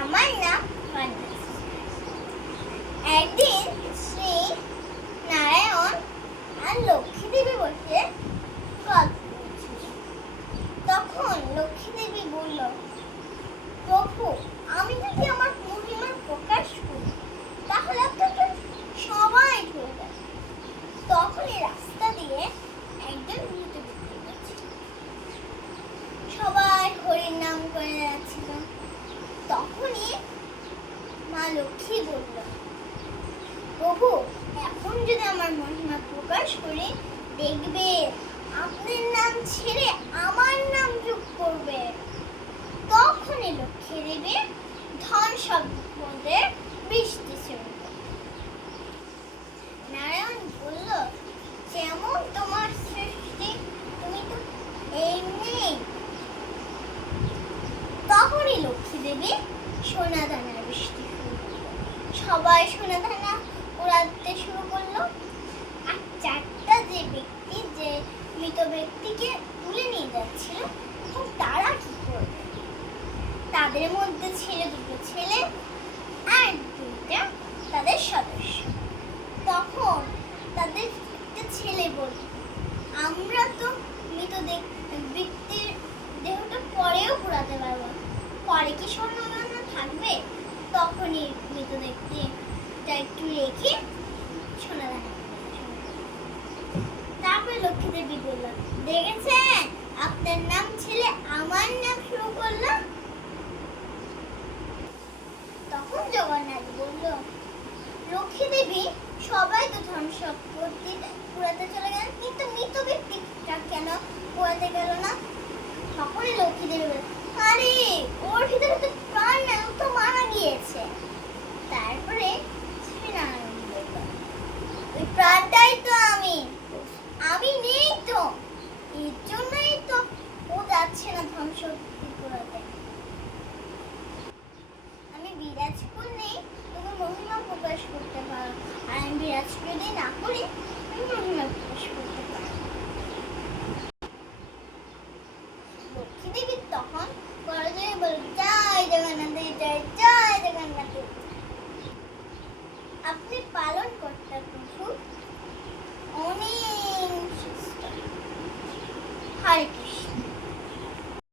আমার নাম। একদিন শ্রী নারায়ণ আর লক্ষ্মী দেবী বসে গল্প করছিল তখন লক্ষ্মী দেবী বলল প্রভু আমি যদি আমার মহিমার প্রকাশ করি তাহলে আপনাকে সবাই ভুলে যাবে তখনই রাস্তা দিয়ে একজন মৃত ব্যক্তি যাচ্ছিল সবাই হরির নাম করে যাচ্ছিল তখনই মা লক্ষ্মী বলল প্রভু এখন যদি আমার মহিমা প্রকাশ করি দেখবে। আপনার নাম ছেড়ে আমার নাম যোগ করবে। তখনই লক্ষ্মী দেবী ধন সম্পদের বৃষ্টি নারায়ণ বলল, যেমন তোমার সৃষ্টি, তুমি তো এমনি। তখনই লক্ষ্মী দেবী সোনা দানার বৃষ্টি সবাই সোনা দানা উড়াতে শুরু করল আর চারটা যে ব্যক্তি যে মৃত ব্যক্তিকে তুলে নিয়ে যাচ্ছিল তখন তারা কি করবে? তাদের মধ্যে ছিল দুটো ছেলে আর দুইটা তাদের সদস্য। তখন তাদের একটা ছেলে বলল, আমরা তো মৃত ব্যক্তির দেহটা পরেও পুরাতে পারব না। পরে কি স্বর্ণগহনা থাকবে? তখনই মৃত ব্যক্তিটা একটু রেখে সোনা দানা তারপরে লক্ষ্মী দেবী বলল, দেখেছেন? আপনার নাম ছেলে আমার নাম শুরু করল? তখন জগন্নাথ বলল, লক্ষ্মী দেবী, সবাই তো ধন সম্পত্তি পুরাতে চলে গেলেন, কিন্তু মৃত ব্যক্তিটা কেন পুরাতে গেল না? তখনই লক্ষ্মী দেবী বলল, আরে, ওর ভিতরে তো প্রাণ নেই, ও তো মারা গিয়েছে। তারপরে না ধ্বংস করতে আমি বিরাজ করলে তুমি মহিমা প্রকাশ করতে পারো। আর আমি বিরাজ যদি না করি তুমি মহিমা প্রকাশ করতে পারো আপনি পালন করতে অনেক